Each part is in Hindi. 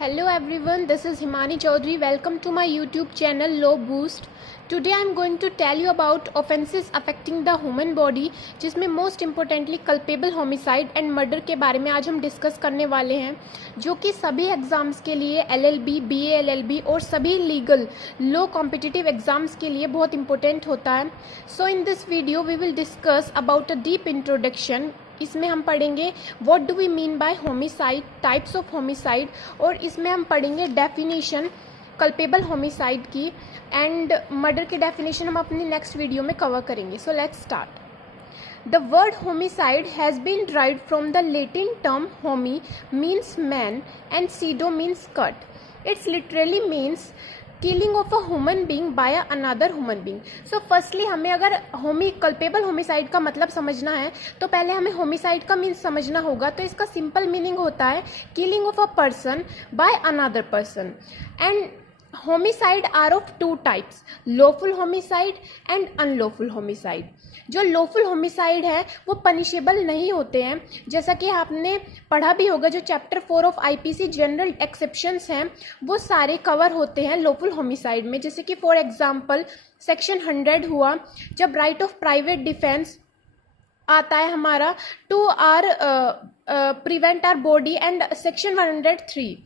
Hello everyone, this is Himani Chaudhary. Welcome to my YouTube channel Law Boost. Today I am going to tell you about offenses affecting the human body, जिसमें most importantly culpable homicide and murder के बारे में आज हम डिस्कस करने वाले हैं, जो कि सभी एग्जाम्स के लिए LLB, BA LLB और सभी लीगल लो कॉम्पिटिटिव एग्जाम्स के लिए बहुत इंपॉर्टेंट होता है. So in this video we will discuss about a deep introduction. इसमें हम पढ़ेंगे what do we mean by homicide, types of homicide, और इसमें हम पढ़ेंगे डेफिनेशन कल्पेबल होमिसाइड की, एंड मर्डर की डेफिनेशन हम अपनी नेक्स्ट वीडियो में कवर करेंगे. So let's start. The word homicide has been derived from the Latin term homi means man and pseudo means cut. It literally means killing of a human being by another human being. So firstly हमें अगर कल्पेबल होमिसाइड का मतलब समझना है तो पहले हमें होमिसाइड का मीन्स समझना होगा. तो इसका सिंपल मीनिंग होता है killing of a person by another person. And homicide are of two types, lawful homicide and unlawful homicide. जो लॉफुल होमिसाइड है वो पनिशेबल नहीं होते हैं, जैसा कि आपने पढ़ा भी होगा. जो chapter 4 of IPC general exceptions हैं वो सारे कवर होते हैं लॉफुल होमिसाइड में. जैसे कि फॉर एग्जांपल सेक्शन 100 हुआ, जब राइट ऑफ प्राइवेट डिफेंस आता है हमारा to our prevent our body, and section 103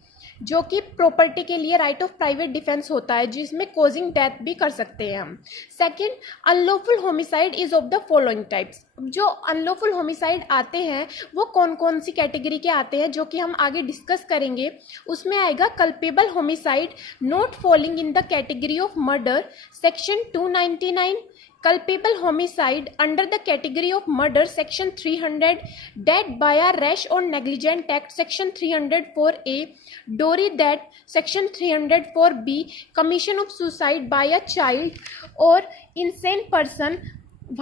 जो कि प्रॉपर्टी के लिए राइट ऑफ प्राइवेट डिफेंस होता है, जिसमें कॉजिंग डेथ भी कर सकते हैं हम. Second, unlawful homicide is of the following types. जो अनलॉफुल होमिसाइड आते हैं वो कौन कौन सी कैटेगरी के आते हैं, जो कि हम आगे डिस्कस करेंगे. उसमें आएगा culpable homicide not falling in the category of murder, section 299. Culpable homicide under the category of murder, section 300. Death by a rash or negligent act, section 304A. Dowry death, section 304B. Commission of suicide by a child or insane person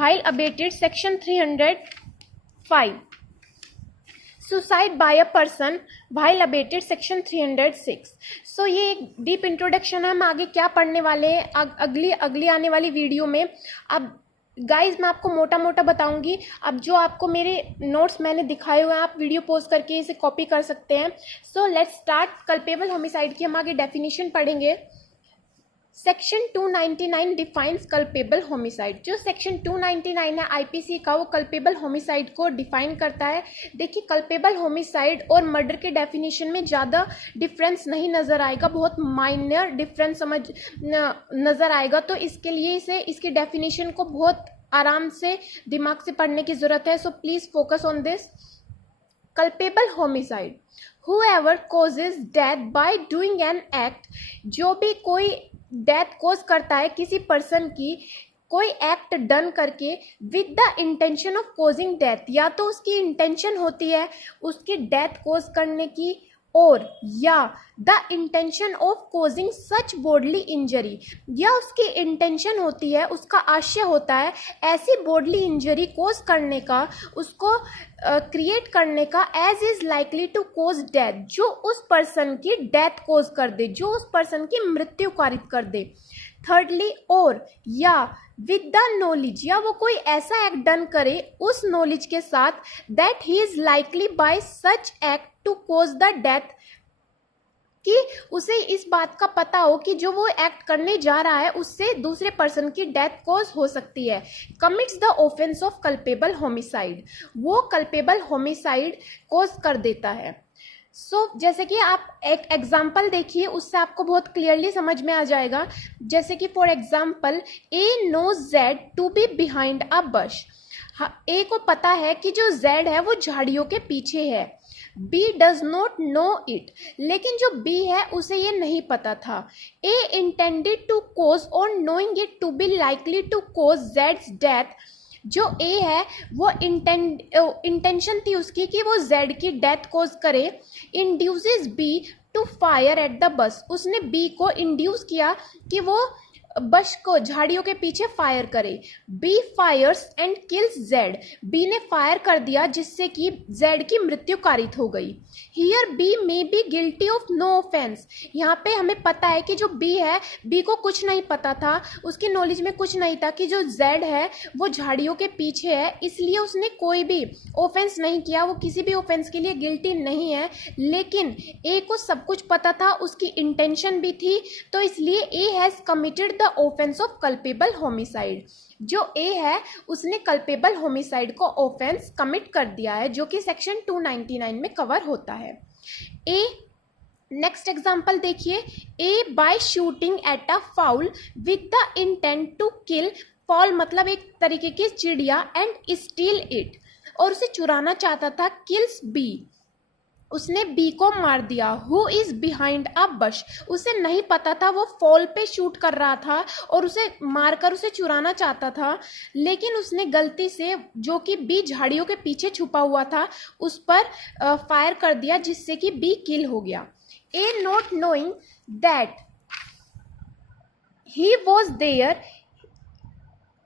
while abated, section 305. Suicide bye a person while abetted, section 306. सो ये एक डीप इंट्रोडक्शन है. हम आगे क्या पढ़ने वाले हैं अगली आने वाली वीडियो में. अब गाइज मैं आपको मोटा मोटा बताऊंगी. अब जो आपको मेरे नोट्स मैंने दिखाए हुए हैं आप वीडियो पॉज करके इसे कॉपी कर सकते हैं. सो लेट्स स्टार्ट. कल्पेबल होमिसाइड की हम आगे डेफिनेशन पढ़ेंगे. Section 299 defines culpable homicide. जो सेक्शन 299 है IPC का, वो कल्पेबल होमिसाइड को डिफाइन करता है. देखिए कल्पेबल होमिसाइड और मर्डर के डेफिनेशन में ज़्यादा डिफरेंस नहीं नज़र आएगा, बहुत माइनर डिफरेंस नज़र आएगा. तो इसके लिए इसके डेफिनेशन को बहुत आराम से दिमाग से पढ़ने की ज़रूरत है. So please focus on this. Culpable homicide, whoever causes death by doing an act, जो भी कोई डेथ कोज करता है किसी पर्सन की कोई एक्ट डन करके with the intention of causing death, या तो उसकी इंटेंशन होती है उसकी डेथ कोज करने की, और या the intention of causing such bodily injury, या उसकी इंटेंशन होती है, उसका आशय होता है ऐसी बॉडली इंजरी कोज करने का, उसको क्रिएट करने का, as is likely to cause death, जो उस पर्सन की डेथ कोज कर दे, जो उस पर्सन की मृत्यु कारित कर दे. थर्डली, और या विद द नॉलेज, या वो कोई ऐसा एक्ट डन करे उस नॉलेज के साथ that he is likely by such act to cause the death, कि उसे इस बात का पता हो कि जो वो एक्ट करने जा रहा है उससे दूसरे पर्सन की डेथ कोज हो सकती है. Commits the offence of culpable homicide, वो कल्पेबल होमिसाइड कोज कर देता है. जैसे कि आप एक एग्जाम्पल देखिए, उससे आपको बहुत क्लियरली समझ में आ जाएगा. जैसे कि for example, A knows Z to be behind a bush. A को पता है कि जो जेड है वो झाड़ियों के पीछे है. B does not know it, लेकिन जो बी है उसे ये नहीं पता था. ए इंटेंडेड टू कोज और knowing it to be likely to cause जेड्स डेथ. जो ए है वो इंटेंशन थी उसकी कि वो जेड की डेथ कोज करे. Induces B to fire at the bus, उसने बी को इंड्यूस किया कि वो बश को झाड़ियों के पीछे फायर करे। B fires and kills Z, B ने फायर कर दिया जिससे कि जेड की मृत्यु कारित हो गई। Here B may be guilty of no offence, यहाँ पे हमें पता है कि जो बी है, बी को कुछ नहीं पता था, उसकी नॉलेज में कुछ नहीं था कि जो जेड है वो झाड़ियों के पीछे है, इसलिए उसने कोई भी ऑफेंस नहीं किया, वो किसी भी ऑफेंस के लिए गिल्टी नहीं है। लेकिन ए को सब कुछ पता था, उसकी इंटेंशन भी थी, तो इसलिए A has committed the offence of culpable homicide. जो ए है उसने कल्पेबल होमिसाइड को ऑफेंस कमिट कर दिया है, जो कि सेक्शन 299 में कवर होता है। ए नेक्स्ट एग्जाम्पल देखिए, A by shooting at a fowl with the intent to kill, fowl मतलब एक तरीके की चिड़िया, एंड स्टील इट, और उसे चुराना चाहता था, किल्स बी, उसने बी को मार दिया। हु इज बिहाइंड अ बश, उसे नहीं पता था, वो फॉल पे शूट कर रहा था और उसे मारकर उसे चुराना चाहता था, लेकिन उसने गलती से जो कि बी झाड़ियों के पीछे छुपा हुआ था उस पर फायर कर दिया, जिससे कि बी किल हो गया। A not knowing that he was there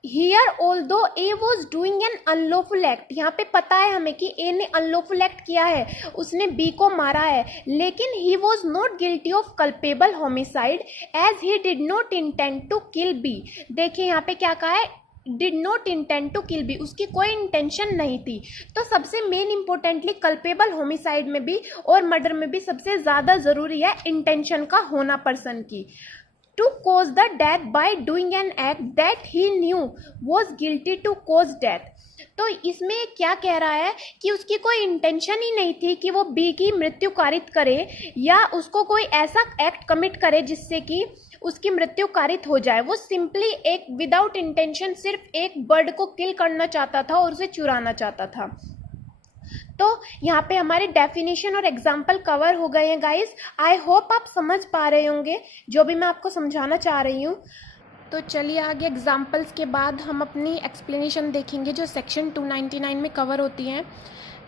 here although A was doing an unlawful act, यहाँ पे पता है हमें कि ए ने अनलॉफुल एक्ट किया है, उसने बी को मारा है, लेकिन he was not guilty of culpable homicide as he did not intend to kill B. देखिए यहाँ पे क्या कहा है, did not intend to kill B, उसकी कोई इंटेंशन नहीं थी। तो सबसे मेन इंपॉर्टेंटली कल्पेबल होमिसाइड में भी और मर्डर में भी सबसे ज़्यादा ज़रूरी है इंटेंशन का होना पर्सन की। To cause the death by doing an act that he knew was guilty to cause death, तो इसमें क्या कह रहा है कि उसकी कोई इंटेंशन ही नहीं थी कि वो बी की मृत्यु कारित करे या उसको कोई ऐसा एक्ट कमिट करे जिससे कि उसकी मृत्यु कारित हो जाए। वो सिंपली एक विदाउट इंटेंशन सिर्फ एक बर्ड को किल करना चाहता था और उसे चुराना चाहता था। तो यहाँ पे हमारे डेफिनेशन और एग्जाम्पल कवर हो गए हैं गाइस। आई होप आप समझ पा रहे होंगे जो भी मैं आपको समझाना चाह रही हूँ। तो चलिए आगे एग्जाम्पल्स के बाद हम अपनी एक्सप्लेनेशन देखेंगे जो सेक्शन 299 में कवर होती हैं।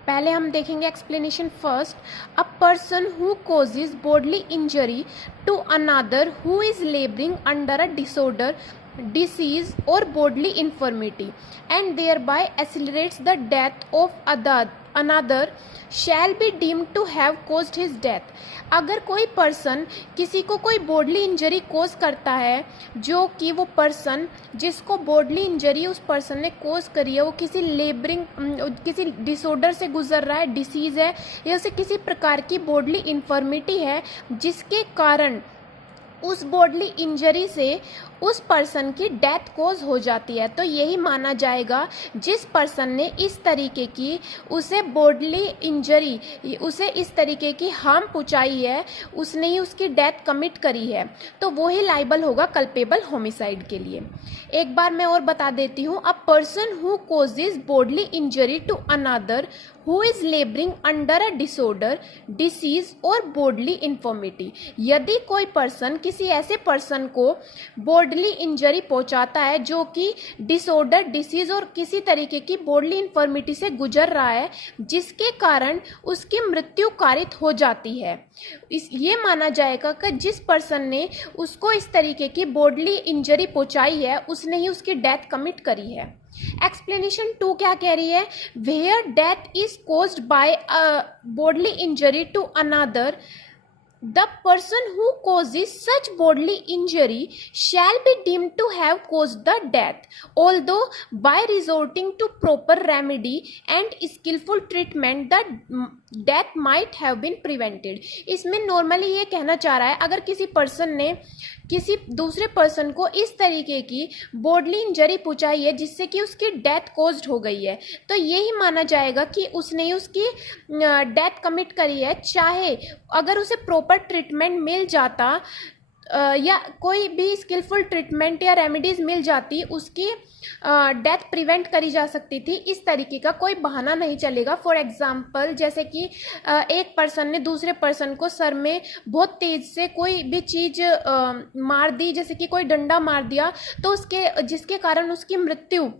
पहले हम देखेंगे explanation first. A person who causes bodily injury to another who is labouring under a disorder, disease or bodily infirmity and thereby accelerates the death of another shall be deemed to have caused his death। अगर कोई पर्सन किसी को कोई बॉडली इंजरी कोज करता है, जो कि वो पर्सन जिसको बॉडली इंजरी उस पर्सन ने कोज करी है वो किसी लेबरिंग किसी डिसऑर्डर से गुजर रहा है, डिसीज़ है या उसे किसी प्रकार की बॉडली इन्फर्मिटी है जिसके कारण उस बॉडली इंजरी से उस पर्सन की डेथ कोज हो जाती है, तो यही माना जाएगा जिस पर्सन ने इस तरीके की उसे बॉडली इंजरी, उसे इस तरीके की हार्म पहुंचाई है, उसने ही उसकी डेथ कमिट करी है, तो वो ही लाइबल होगा कल्पेबल होमिसाइड के लिए। एक बार मैं और बता देती हूँ। A person who causes bodily injury to another who is labouring under a disorder, disease और बॉडली इन्फॉर्मिटी, यदि कोई पर्सन किसी ऐसे पर्सन को बॉडली इंजरी पहुंचाता है जो कि डिसऑर्डर, डिसीज और किसी तरीके की बॉडली इन्फॉर्मिटी से गुजर रहा है जिसके कारण उसकी मृत्यु कारित हो जाती है, ये माना जाएगा कि जिस पर्सन ने उसको इस तरीके की बॉडली इंजरी पहुंचाई है उसने ही उसकी डेथ कमिट करी है। एक्सप्लेनेशन 2 क्या कह रही है, where death is caused by a bodily injury to another, the person who causes such bodily injury shall be deemed to have caused the death, although by resorting to proper remedy and skillful treatment the death might have been prevented। इसमें नॉर्मली ये कहना चाह रहा है अगर किसी पर्सन ने किसी दूसरे पर्सन को इस तरीके की बॉडली इंजरी पहुंचाई है जिससे कि उसकी डेथ कॉज्ड हो गई है, तो यही माना जाएगा कि उसने उसकी डेथ कमिट करी है, चाहे अगर उसे प्रॉपर ट्रीटमेंट मिल जाता या कोई भी स्किलफुल ट्रीटमेंट या रेमेडीज मिल जाती, उसकी डेथ प्रिवेंट करी जा सकती थी। इस तरीके का कोई बहाना नहीं चलेगा। फॉर एग्जांपल जैसे कि एक पर्सन ने दूसरे पर्सन को सर में बहुत तेज से कोई भी चीज़ मार दी, जैसे कि कोई डंडा मार दिया, तो उसके जिसके कारण उसकी मृत्यु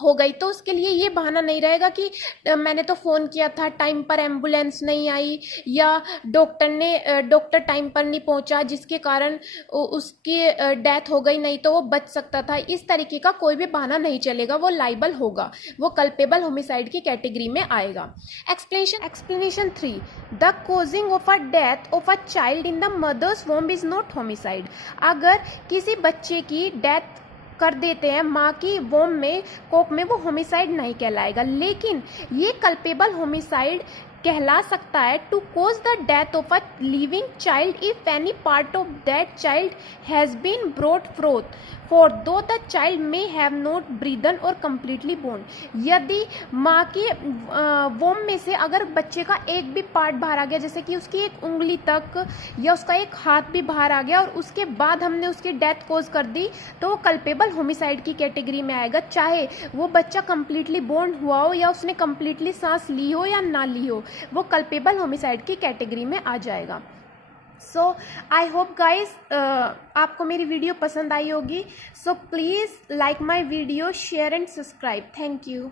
हो गई, तो उसके लिए ये बहाना नहीं रहेगा कि मैंने तो फ़ोन किया था, टाइम पर एम्बुलेंस नहीं आई, या डॉक्टर टाइम पर नहीं पहुंचा जिसके कारण उसकी डेथ हो गई, नहीं तो वो बच सकता था। इस तरीके का कोई भी बहाना नहीं चलेगा, वो लाइबल होगा, वो कल्पेबल होमिसाइड की कैटेगरी में आएगा। Explanation 3, the causing of a death of a child in the mother's womb is not homicide. अगर किसी बच्चे की डेथ कर देते हैं माँ की वोम में, कोख में, वो होमिसाइड नहीं कहलाएगा, लेकिन ये कल्पेबल होमिसाइड कहला सकता है to cause the death of a living child if any part of that child has been brought for though the child may have not breathed or completely bone. यदि माँ की वोम में से अगर बच्चे का एक भी पार्ट बाहर आ गया, जैसे कि उसकी एक उंगली तक या उसका एक हाथ भी बाहर आ गया और उसके बाद हमने उसकी डेथ कोज कर दी, तो वो कल्पेबल होमिसाइड की कैटेगरी में आएगा, चाहे वो बच्चा कम्प्लीटली बोर्न हुआ हो या उसने कम्प्लीटली सांस ली हो या ना ली हो, वो कल्पेबल होमिसाइड की कैटेगरी में आ जाएगा। सो आई होप गाइज आपको मेरी वीडियो पसंद आई होगी। So please like my video, share and subscribe. Thank you.